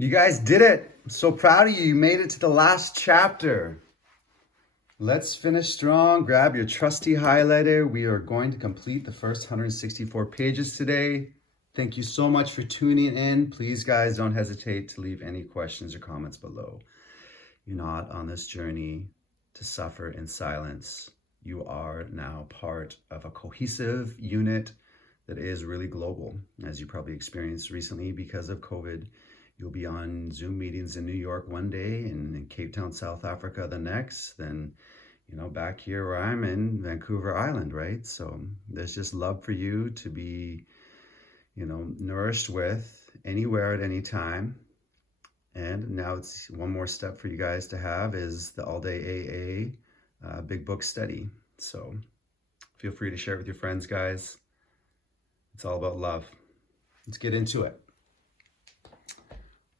You guys did it. I'm so proud of you. You made it to the last chapter. Let's finish strong. Grab your trusty highlighter. We are going to complete the first 164 pages today. Thank you so much for tuning in. Please, guys, don't hesitate to leave any questions or comments below. You're not on this journey to suffer in silence. You are now part of a cohesive unit that is really global, as you probably experienced recently because of COVID. You'll be on Zoom meetings in New York one day and in Cape Town, South Africa the next. Then, back here where I'm in Vancouver Island, right? So there's just love for you to be, nourished with anywhere at any time. And now it's one more step for you guys to have is the all day AA big book study. So feel free to share it with your friends, guys. It's all about love. Let's get into it.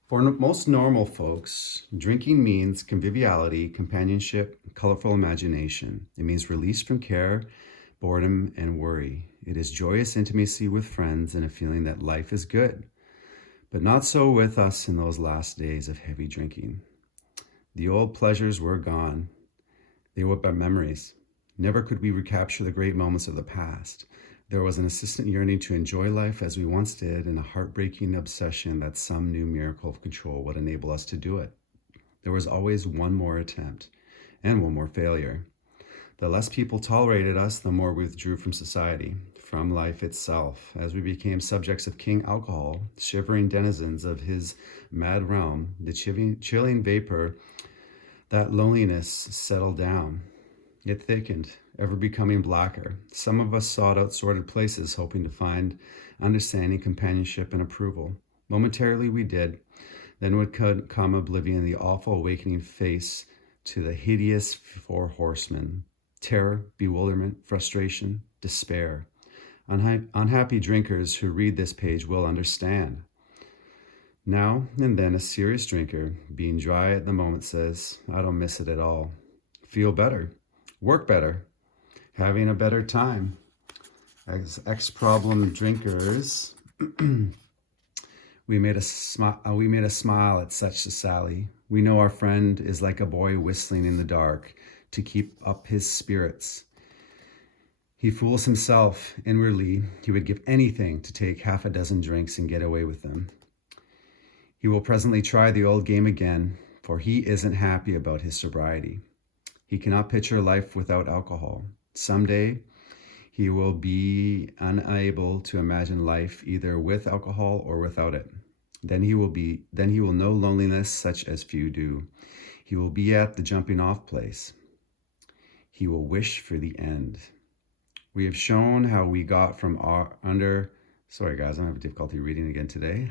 For most normal folks, drinking means conviviality, companionship, colorful imagination. It means release from care, boredom, and worry. It is joyous intimacy with friends and a feeling that life is good. But not so with us in those last days of heavy drinking. The old pleasures were gone. They were but memories. Never could we recapture the great moments of the past. There was an insistent yearning to enjoy life as we once did, and a heartbreaking obsession that some new miracle of control would enable us to do it. There was always one more attempt and one more failure. The less people tolerated us, the more we withdrew from society, from life itself, as we became subjects of King Alcohol, shivering denizens of his mad realm. The chilling vapor, that loneliness settled down. It thickened, ever becoming blacker. Some of us sought out sordid places, hoping to find understanding, companionship, and approval. Momentarily we did. Then would come oblivion, the awful awakening face to the hideous four horsemen. Terror, bewilderment, frustration, despair. Unhappy drinkers who read this page will understand. Now and then a serious drinker, being dry at the moment, says, I don't miss it at all. Feel better. Work better, having a better time. As ex-problem drinkers, we made a smile at such a sally. We know our friend is like a boy whistling in the dark to keep up his spirits. He fools himself inwardly. He would give anything to take half a dozen drinks and get away with them. He will presently try the old game again, for he isn't happy about his sobriety. He cannot picture life without alcohol. Someday, he will be unable to imagine life either with alcohol or without it. Then he will know loneliness such as few do. He will be at the jumping off place. He will wish for the end. We have shown how we got from under. Sorry, guys, I'm having difficulty reading again today.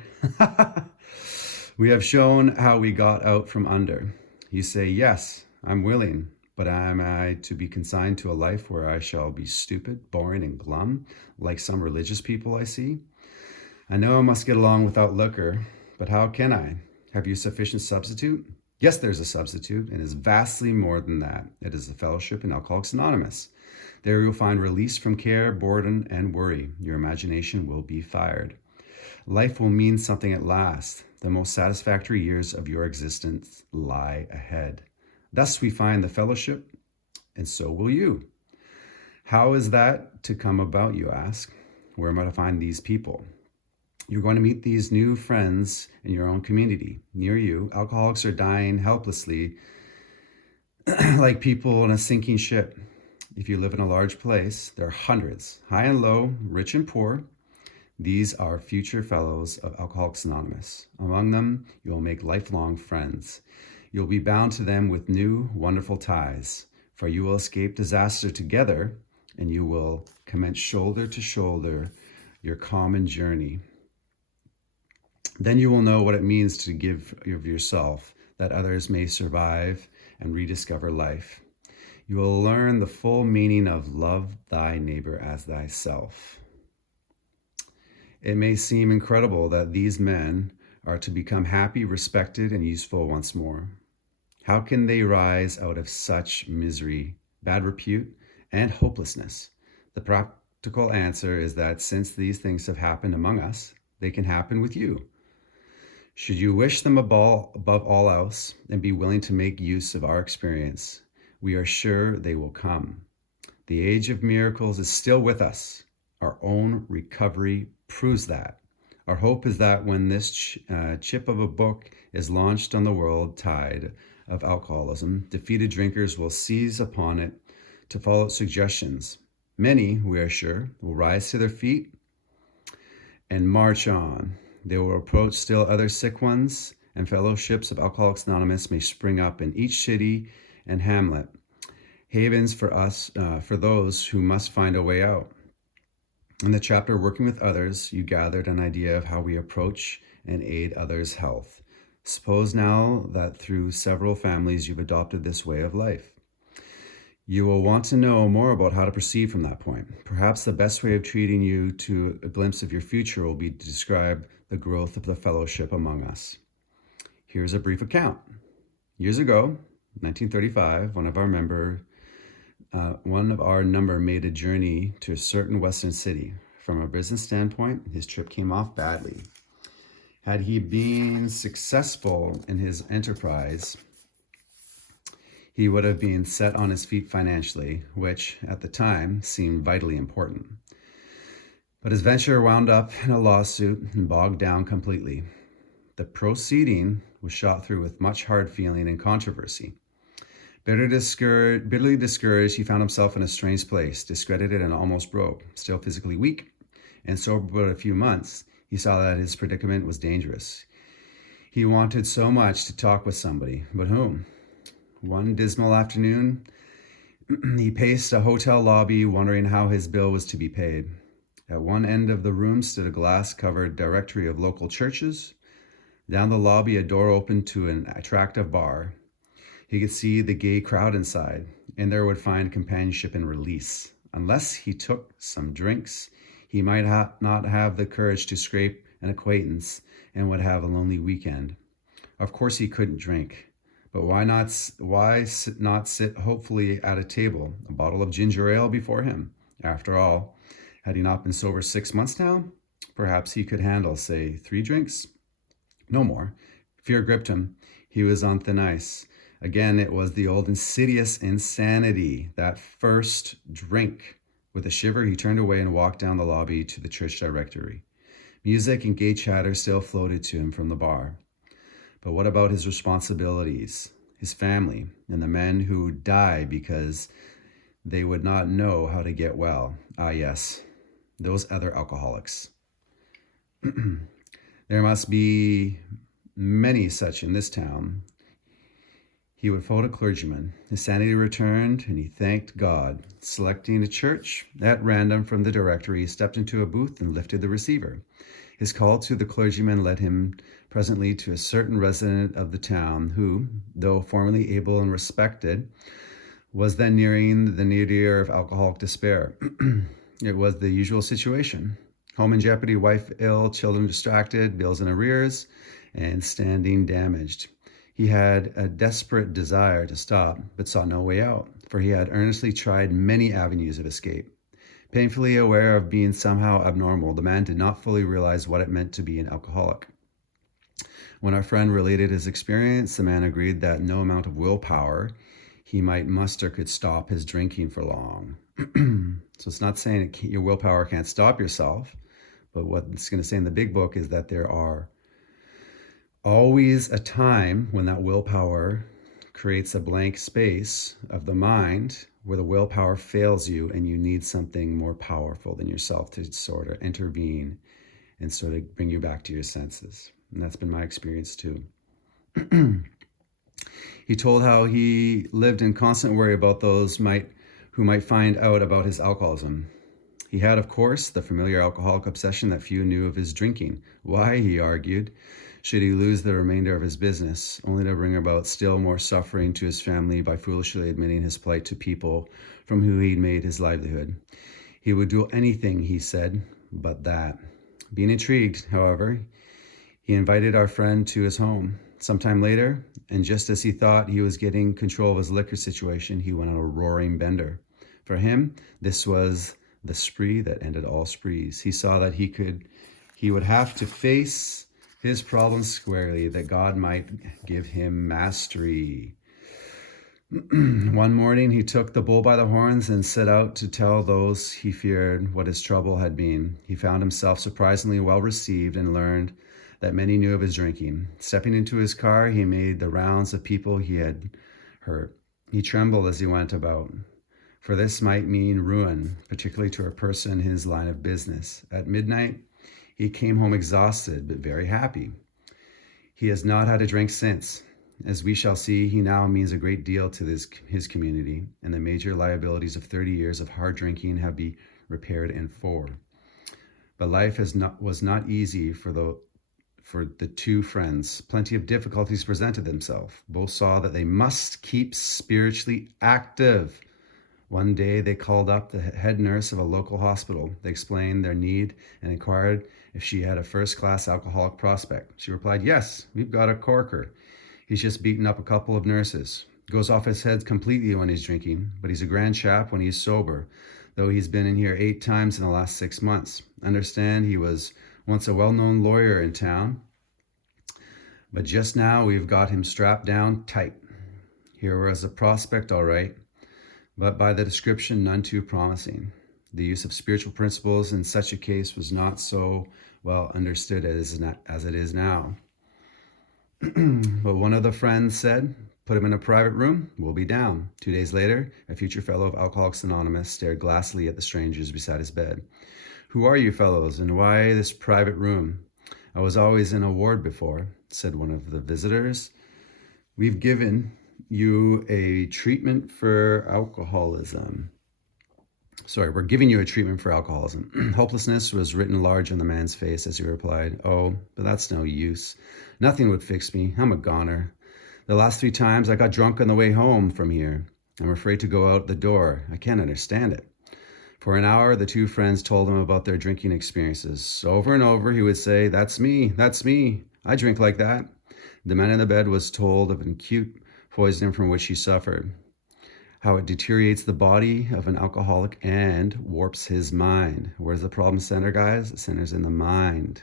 We have shown how we got out from under. You say, yes, I'm willing. But am I to be consigned to a life where I shall be stupid, boring, and glum, like some religious people I see? I know I must get along without liquor, but how can I? Have you a sufficient substitute? Yes, there's a substitute, and it is vastly more than that. It is the fellowship in Alcoholics Anonymous. There you'll find release from care, boredom, and worry. Your imagination will be fired. Life will mean something at last. The most satisfactory years of your existence lie ahead. Thus we find the fellowship, and so will you. How is that to come about, you ask? Where am I to find these people? You're going to meet these new friends in your own community. Near you, alcoholics are dying helplessly like people in a sinking ship. If you live in a large place, there are hundreds, high and low, rich and poor. These are future fellows of Alcoholics Anonymous. Among them, you will make lifelong friends. You'll be bound to them with new, wonderful ties, for you will escape disaster together, and you will commence shoulder to shoulder your common journey. Then you will know what it means to give of yourself, that others may survive and rediscover life. You will learn the full meaning of love thy neighbor as thyself. It may seem incredible that these men are to become happy, respected, and useful once more. How can they rise out of such misery, bad repute, and hopelessness? The practical answer is that since these things have happened among us, they can happen with you. Should you wish them above all else and be willing to make use of our experience, we are sure they will come. The age of miracles is still with us. Our own recovery proves that. Our hope is that when this chip of a book is launched on the world tide of alcoholism, defeated drinkers will seize upon it to follow its suggestions. Many, we are sure, will rise to their feet and march on. They will approach still other sick ones, and fellowships of Alcoholics Anonymous may spring up in each city and hamlet, havens for us, for those who must find a way out. In the chapter Working with Others, you gathered an idea of how we approach and aid others' health. Suppose now that through several families you've adopted this way of life. You will want to know more about how to proceed from that point. Perhaps the best way of treating you to a glimpse of your future will be to describe the growth of the fellowship among us. Here's a brief account. Years ago, 1935, one of our number made a journey to a certain western city. From a business standpoint, his trip came off badly. Had he been successful in his enterprise, he would have been set on his feet financially, which at the time seemed vitally important. But his venture wound up in a lawsuit and bogged down completely. The proceeding was shot through with much hard feeling and controversy. Bitterly discouraged, he found himself in a strange place, discredited and almost broke, still physically weak, and sober for a few months. He saw that his predicament was dangerous. He wanted so much to talk with somebody, but whom? One dismal afternoon, he paced a hotel lobby, wondering how his bill was to be paid. At one end of the room stood a glass-covered directory of local churches. Down the lobby, a door opened to an attractive bar. He could see the gay crowd inside, and there would find companionship and release. Unless he took some drinks, he might not have the courage to scrape an acquaintance and would have a lonely weekend. Of course he couldn't drink. But why not sit hopefully at a table, a bottle of ginger ale before him? After all, had he not been sober 6 months now? Perhaps he could handle, say, 3 drinks? No more. Fear gripped him. He was on thin ice. Again, it was the old insidious insanity, that first drink. With a shiver, he turned away and walked down the lobby to the church directory. Music and gay chatter still floated to him from the bar. But what about his responsibilities, his family, and the men who die because they would not know how to get well? Ah, yes, those other alcoholics. There must be many such in this town. He would phone a clergyman. His sanity returned, and he thanked God. Selecting a church at random from the directory, he stepped into a booth and lifted the receiver. His call to the clergyman led him presently to a certain resident of the town who, though formerly able and respected, was then nearing the nadir of alcoholic despair. It was the usual situation. Home in jeopardy, wife ill, children distracted, bills in arrears, and standing damaged. He had a desperate desire to stop, but saw no way out, for he had earnestly tried many avenues of escape. Painfully aware of being somehow abnormal, the man did not fully realize what it meant to be an alcoholic. When our friend related his experience, the man agreed that no amount of willpower he might muster could stop his drinking for long. So it's not saying your willpower can't stop yourself, but what it's going to say in the big book is that there are always a time when that willpower creates a blank space of the mind where the willpower fails you and you need something more powerful than yourself to sort of intervene and sort of bring you back to your senses. And that's been my experience too. He told how he lived in constant worry about those who might find out about his alcoholism. He had, of course, the familiar alcoholic obsession that few knew of his drinking. Why, he argued, should he lose the remainder of his business, only to bring about still more suffering to his family by foolishly admitting his plight to people from whom he'd made his livelihood? He would do anything, he said, but that. Being intrigued, however, he invited our friend to his home. Sometime later, and just as he thought he was getting control of his liquor situation, he went on a roaring bender. For him, this was the spree that ended all sprees. He saw that he would have to face his problems squarely, that God might give him mastery. One morning he took the bull by the horns and set out to tell those he feared what his trouble had been. He found himself surprisingly well received and learned that many knew of his drinking. Stepping into his car, he made the rounds of people he had hurt. He trembled as he went about, for this might mean ruin, particularly to a person in his line of business. At midnight, he came home exhausted but very happy. He has not had a drink since. As we shall see, he now means a great deal to his community, and the major liabilities of 30 years of hard drinking have been repaired in 4. But life was not easy for the two friends. Plenty of difficulties presented themselves. Both saw that they must keep spiritually active. One day they called up the head nurse of a local hospital. They explained their need and inquired if she had a first-class alcoholic prospect. She replied, "Yes, we've got a corker. He's just beaten up a couple of nurses. Goes off his head completely when he's drinking, but he's a grand chap when he's sober, though he's been in here 8 times in the last 6 months. Understand he was once a well-known lawyer in town, but just now we've got him strapped down tight. Here was a prospect, all right, but by the description, none too promising. The use of spiritual principles in such a case was not so well understood as it is now. But one of the friends said, 'Put him in a private room, we'll be down.' 2 days later, a future fellow of Alcoholics Anonymous stared glassily at the strangers beside his bed. 'Who are you fellows, and why this private room?' 'I was always in a ward before,' said one of the visitors. 'We've given you a treatment for alcoholism.' We're giving you a treatment for alcoholism." Hopelessness was written large on the man's face as he replied, "Oh, but that's no use. Nothing would fix me. I'm a goner. The last 3 times I got drunk on the way home from here. I'm afraid to go out the door. I can't understand it." For an hour, the two friends told him about their drinking experiences. Over and over, he would say, "That's me. That's me. I drink like that." The man in the bed was told of an acute poisoning from which he suffered, how it deteriorates the body of an alcoholic and warps his mind. Where's the problem center, guys? The center's in the mind.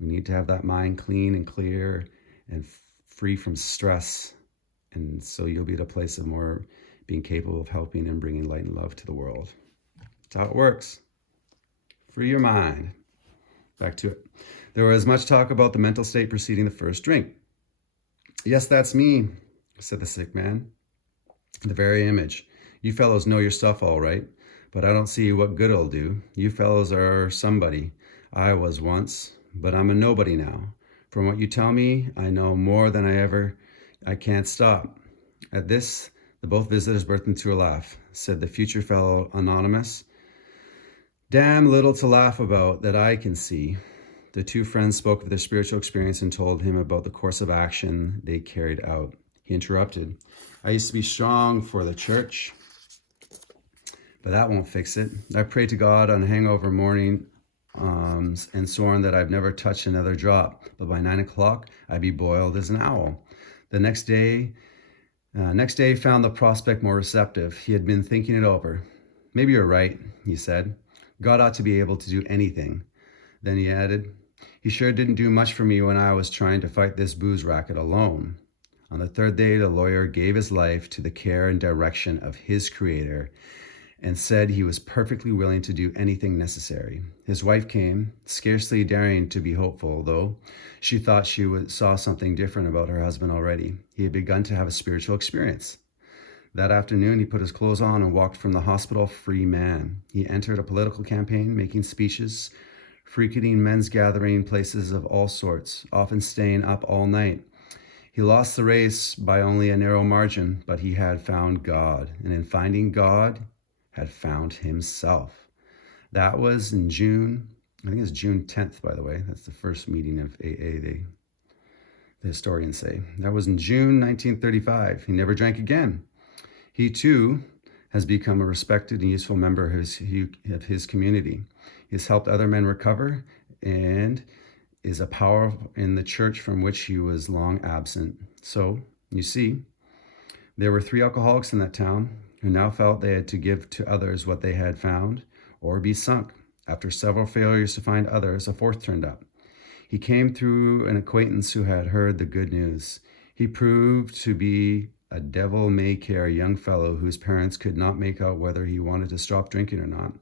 We need to have that mind clean and clear and free from stress. And so you'll be at a place of more being capable of helping and bringing light and love to the world. That's how it works. Free your mind. Back to it. There was much talk about the mental state preceding the first drink. "Yes, that's me," said the sick man. The very image. "You fellows know your stuff all right, but I don't see what good it'll do. You fellows are somebody. I was once, but I'm a nobody now. From what you tell me, I know more than I can't stop." At this, the both visitors burst into a laugh. Said the future fellow anonymous, "Damn little to laugh about that I can see." The two friends spoke of their spiritual experience and told him about the course of action they carried out. He interrupted, "I used to be strong for the church, but that won't fix it. I prayed to God on hangover morning and sworn that I've never touched another drop, but by 9 o'clock I'd be boiled as an owl." The next day found the prospect more receptive. He had been thinking it over. "Maybe you're right," he said. "God ought to be able to do anything." Then he added, "He sure didn't do much for me when I was trying to fight this booze racket alone." On the 3rd day, the lawyer gave his life to the care and direction of his Creator and said he was perfectly willing to do anything necessary. His wife came, scarcely daring to be hopeful, though she thought she saw something different about her husband already. He had begun to have a spiritual experience. That afternoon, he put his clothes on and walked from the hospital a free man. He entered a political campaign, making speeches, frequenting men's gathering places of all sorts, often staying up all night. He lost the race by only a narrow margin, but he had found God, and in finding God, had found himself. That was in June, I think it's June 10th, by the way. That's the first meeting of AA, the historians say. That was in June 1935. He never drank again. He too has become a respected and useful member of his community. He has helped other men recover and is a power in the church from which he was long absent. So, you see, there were 3 alcoholics in that town who now felt they had to give to others what they had found or be sunk. After several failures to find others, a 4th turned up. He came through an acquaintance who had heard the good news. He proved to be a devil-may-care young fellow whose parents could not make out whether he wanted to stop drinking or not.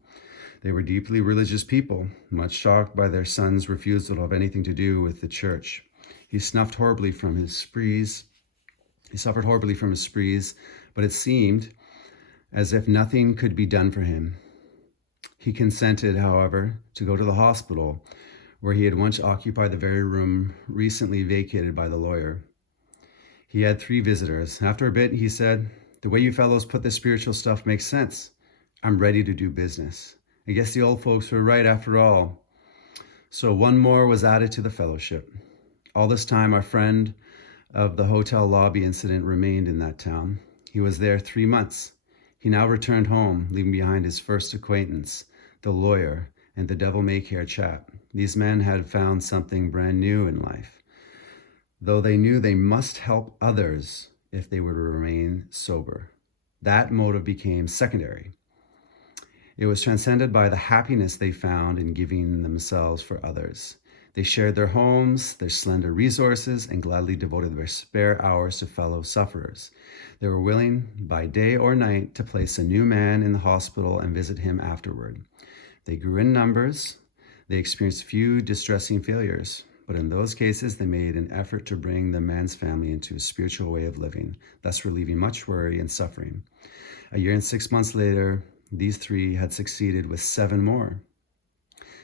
They were deeply religious people, much shocked by their son's refusal to have anything to do with the church. He suffered horribly from his sprees, but it seemed as if nothing could be done for him. He consented, however, to go to the hospital, where he had once occupied the very room recently vacated by the lawyer. He had 3 visitors. After a bit, he said, "The way you fellows put this spiritual stuff makes sense. I'm ready to do business. I guess the old folks were right after all." So one more was added to the fellowship. All this time, our friend of the hotel lobby incident remained in that town. He was there 3 months. He now returned home, leaving behind his first acquaintance, the lawyer, and the devil-may-care chap. These men had found something brand new in life, though they knew they must help others if they were to remain sober. That motive became secondary. It was transcended by the happiness they found in giving themselves for others. They shared their homes, their slender resources, and gladly devoted their spare hours to fellow sufferers. They were willing, by day or night, to place a new man in the hospital and visit him afterward. They grew in numbers. They experienced few distressing failures, but in those cases, they made an effort to bring the man's family into a spiritual way of living, thus relieving much worry and suffering. A year and 6 months later, these 3 had succeeded with 7 more.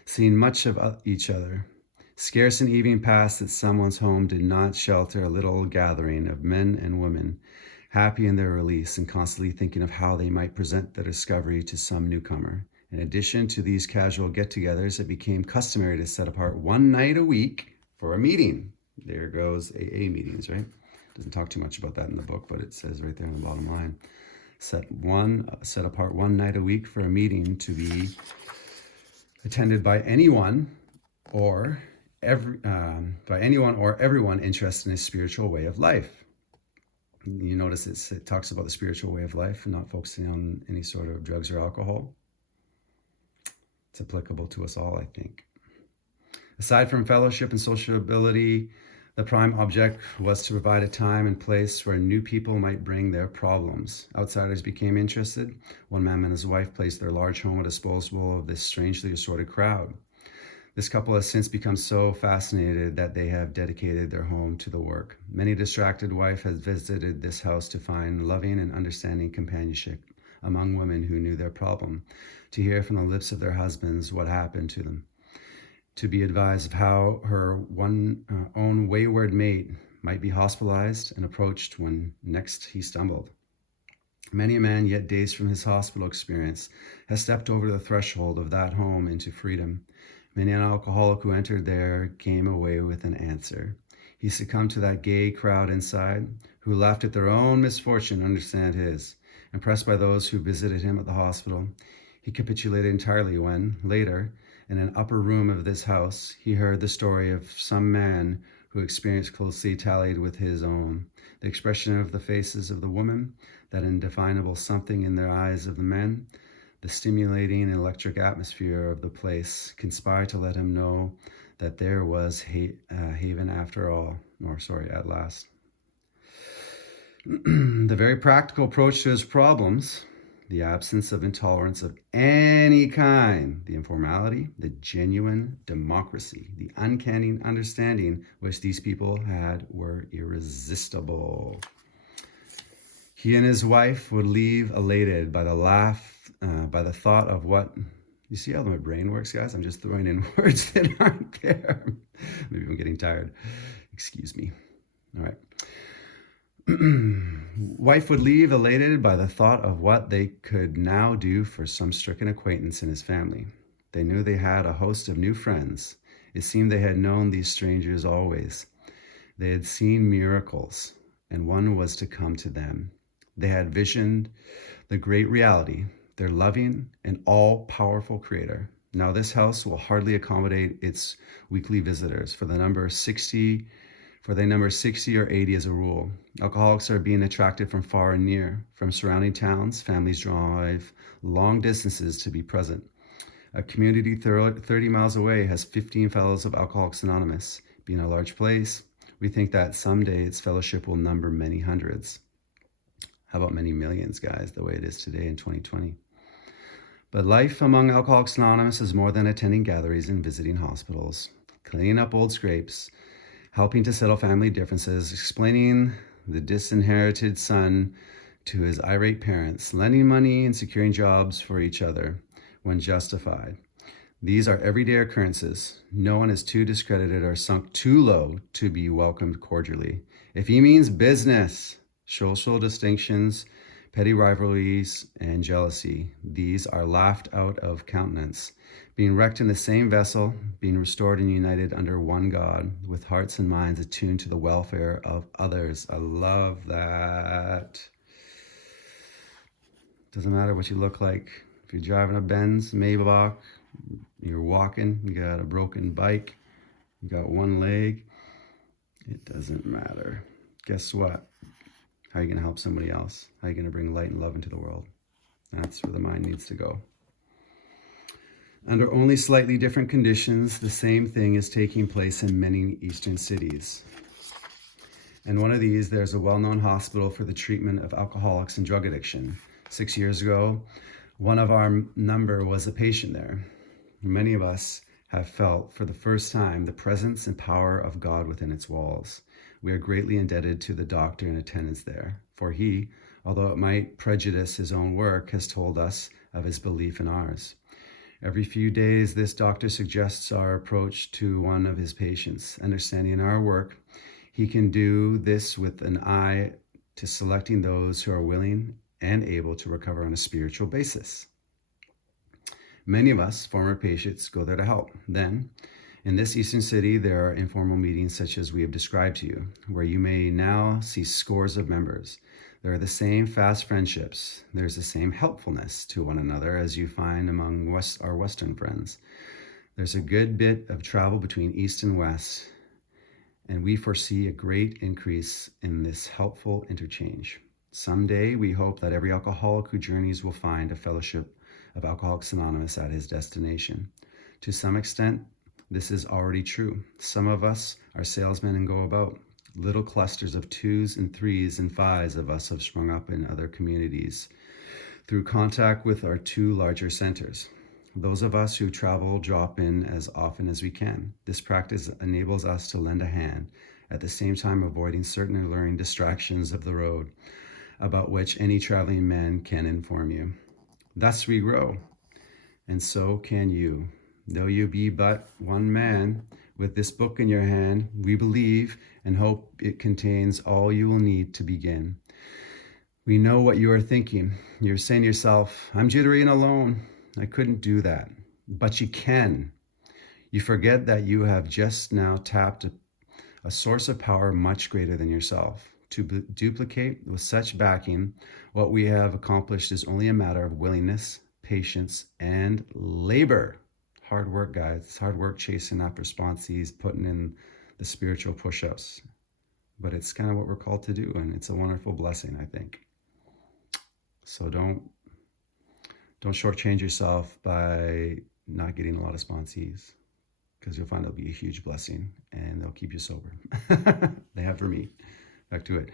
Seeing much of each other, scarce an evening passed that someone's home did not shelter a little gathering of men and women, happy in their release and constantly thinking of how they might present their discovery to some newcomer. In addition to these casual get-togethers, it became customary to set apart one night a week for a meeting. There goes AA meetings, right? Doesn't talk too much about that in the book, but it says right there on the bottom line. Set apart one night a week for a meeting to be attended by anyone or everyone interested in a spiritual way of life. You notice it talks about the spiritual way of life and not focusing on any sort of drugs or alcohol. It's applicable to us all, I think. Aside from fellowship and sociability, the prime object was to provide a time and place where new people might bring their problems. Outsiders became interested. One man and his wife placed their large home at disposal of this strangely assorted crowd. This couple has since become so fascinated that they have dedicated their home to the work. Many a distracted wife has visited this house to find loving and understanding companionship among women who knew their problem, to hear from the lips of their husbands what happened to them, to be advised of how her own wayward mate might be hospitalized and approached when next he stumbled. Many a man, yet days from his hospital experience, has stepped over the threshold of that home into freedom. Many an alcoholic who entered there came away with an answer. He succumbed to that gay crowd inside, who laughed at their own misfortune to understand his. Impressed by those who visited him at the hospital, he capitulated entirely when, later, in an upper room of this house, he heard the story of some man who experienced closely tallied with his own. The expression of the faces of the women, that indefinable something in their eyes of the men, the stimulating electric atmosphere of the place conspired to let him know that there was haven at last. The very practical approach to his problems, the absence of intolerance of any kind, the informality, the genuine democracy, the uncanny understanding which these people had were irresistible. He and his wife would leave elated by the thought of what, you see how my brain works, guys? I'm just throwing in words that aren't there. Maybe I'm getting tired. Excuse me. All right. Wife would leave elated by the thought of what they could now do for some stricken acquaintance in his family. They knew they had a host of new friends. It seemed they had known these strangers always. They had seen miracles, and one was to come to them. They had visioned the great reality, their loving and all-powerful Creator. Now this house will hardly accommodate its weekly visitors, for they number 60 or 80 as a rule. Alcoholics are being attracted from far and near. From surrounding towns, families drive long distances to be present. A community 30 miles away has 15 fellows of Alcoholics Anonymous. Being a large place, we think that someday its fellowship will number many hundreds. How about many millions, guys, the way it is today in 2020? But life among Alcoholics Anonymous is more than attending gatherings and visiting hospitals, cleaning up old scrapes, helping to settle family differences, explaining the disinherited son to his irate parents, lending money and securing jobs for each other when justified. These are everyday occurrences. No one is too discredited or sunk too low to be welcomed cordially. If he means business, social distinctions, petty rivalries, and jealousy, these are laughed out of countenance. Being wrecked in the same vessel, being restored and united under one God, with hearts and minds attuned to the welfare of others. I love that. Doesn't matter what you look like. If you're driving a Benz, Maybach, you're walking, you got a broken bike, you got one leg, it doesn't matter. Guess what? How are you going to help somebody else? How are you going to bring light and love into the world? That's where the mind needs to go. Under only slightly different conditions, the same thing is taking place in many eastern cities. And one of these, there's a well-known hospital for the treatment of alcoholics and drug addiction. 6 years ago, one of our number was a patient there. Many of us have felt for the first time the presence and power of God within its walls. We are greatly indebted to the doctor in attendance there, for he, although it might prejudice his own work, has told us of his belief in ours. Every few days, this doctor suggests our approach to one of his patients. Understanding our work, he can do this with an eye to selecting those who are willing and able to recover on a spiritual basis. Many of us, former patients, go there to help. Then, in this eastern city, there are informal meetings such as we have described to you, where you may now see scores of members. There are the same fast friendships. There's the same helpfulness to one another as you find among our Western friends. There's a good bit of travel between East and West, and we foresee a great increase in this helpful interchange. Someday, we hope that every alcoholic who journeys will find a fellowship of Alcoholics Anonymous at his destination. To some extent, this is already true. Some of us are salesmen and go about. Little clusters of 2s and 3s and 5s of us have sprung up in other communities through contact with our 2 larger centers. Those of us who travel drop in as often as we can. This practice enables us to lend a hand, at the same time avoiding certain alluring distractions of the road, about which any traveling man can inform you. Thus we grow, and so can you. Though you be but one man, with this book in your hand, we believe and hope it contains all you will need to begin. We know what you are thinking. You're saying to yourself, I'm jittery and alone. I couldn't do that. But you can. You forget that you have just now tapped a source of power much greater than yourself. To duplicate with such backing, what we have accomplished is only a matter of willingness, patience, and labor. Hard work, guys. It's hard work chasing after sponsees, putting in the spiritual push-ups. But it's kind of what we're called to do, and it's a wonderful blessing, I think. So don't shortchange yourself by not getting a lot of sponsees, because you'll find it'll be a huge blessing, and they'll keep you sober. They have for me. Back to it.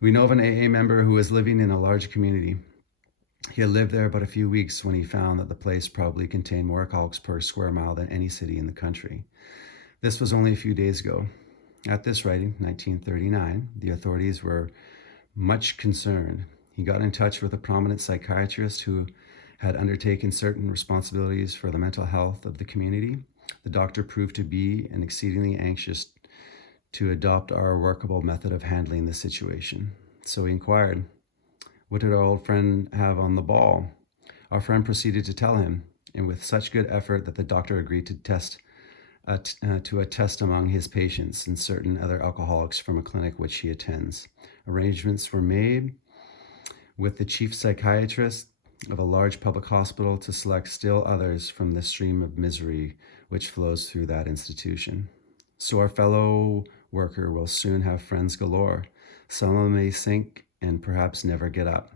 We know of an AA member who was living in a large community. He had lived there but a few weeks when he found that the place probably contained more alcoholics per square mile than any city in the country. This was only a few days ago. At this writing, 1939, the authorities were much concerned. He got in touch with a prominent psychiatrist who had undertaken certain responsibilities for the mental health of the community. The doctor proved to be an exceedingly anxious to adopt our workable method of handling the situation. So he inquired, what did our old friend have on the ball? Our friend proceeded to tell him, and with such good effort that the doctor agreed to a test among his patients and certain other alcoholics from a clinic which he attends. Arrangements were made with the chief psychiatrist of a large public hospital to select still others from the stream of misery which flows through that institution. So our fellow worker will soon have friends galore. Some of them may sink and perhaps never get up.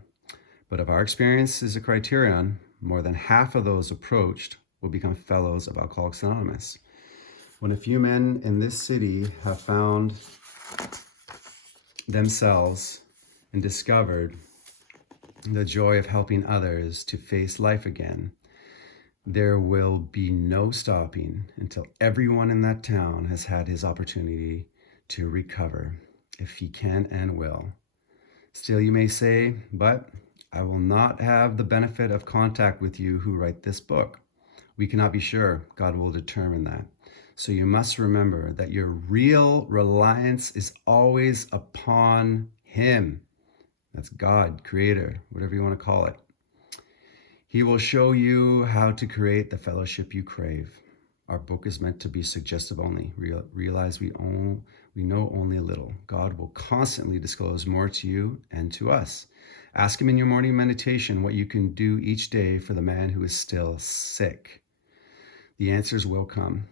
But if our experience is a criterion, more than half of those approached will become fellows of Alcoholics Anonymous. When a few men in this city have found themselves and discovered the joy of helping others to face life again, there will be no stopping until everyone in that town has had his opportunity to recover, if he can and will. Still, you may say, but I will not have the benefit of contact with you who write this book. We cannot be sure. God will determine that. So you must remember that your real reliance is always upon Him. That's God, Creator, whatever you want to call it. He will show you how to create the fellowship you crave. Our book is meant to be suggestive only. Realize we know only a little. God will constantly disclose more to you and to us. Ask Him in your morning meditation what you can do each day for the man who is still sick. The answers will come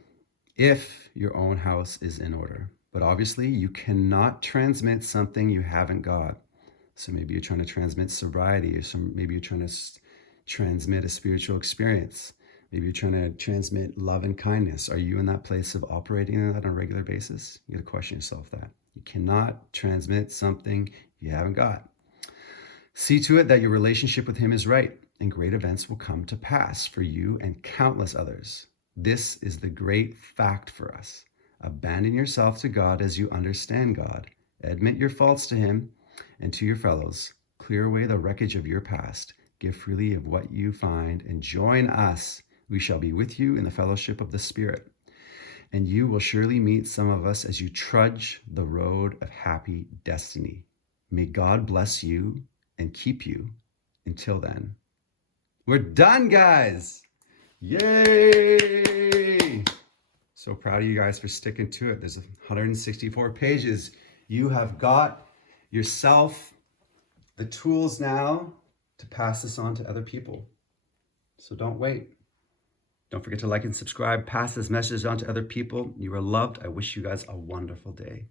if your own house is in order. But obviously, you cannot transmit something you haven't got. So maybe you're trying to transmit sobriety, or maybe you're trying to transmit a spiritual experience. Maybe you're trying to transmit love and kindness. Are you in that place of operating in that on a regular basis? You got to question yourself that. You cannot transmit something you haven't got. See to it that your relationship with Him is right, and great events will come to pass for you and countless others. This is the great fact for us. Abandon yourself to God as you understand God. Admit your faults to Him and to your fellows. Clear away the wreckage of your past. Give freely of what you find and join us. We shall be with you in the fellowship of the Spirit. And you will surely meet some of us as you trudge the road of happy destiny. May God bless you and keep you. Until then, we're done, guys. Yay! So proud of you guys for sticking to it. There's 164 pages. You have got yourself the tools now to pass this on to other people. So don't wait. Don't forget to like and subscribe. Pass this message on to other people. You are loved. I wish you guys a wonderful day.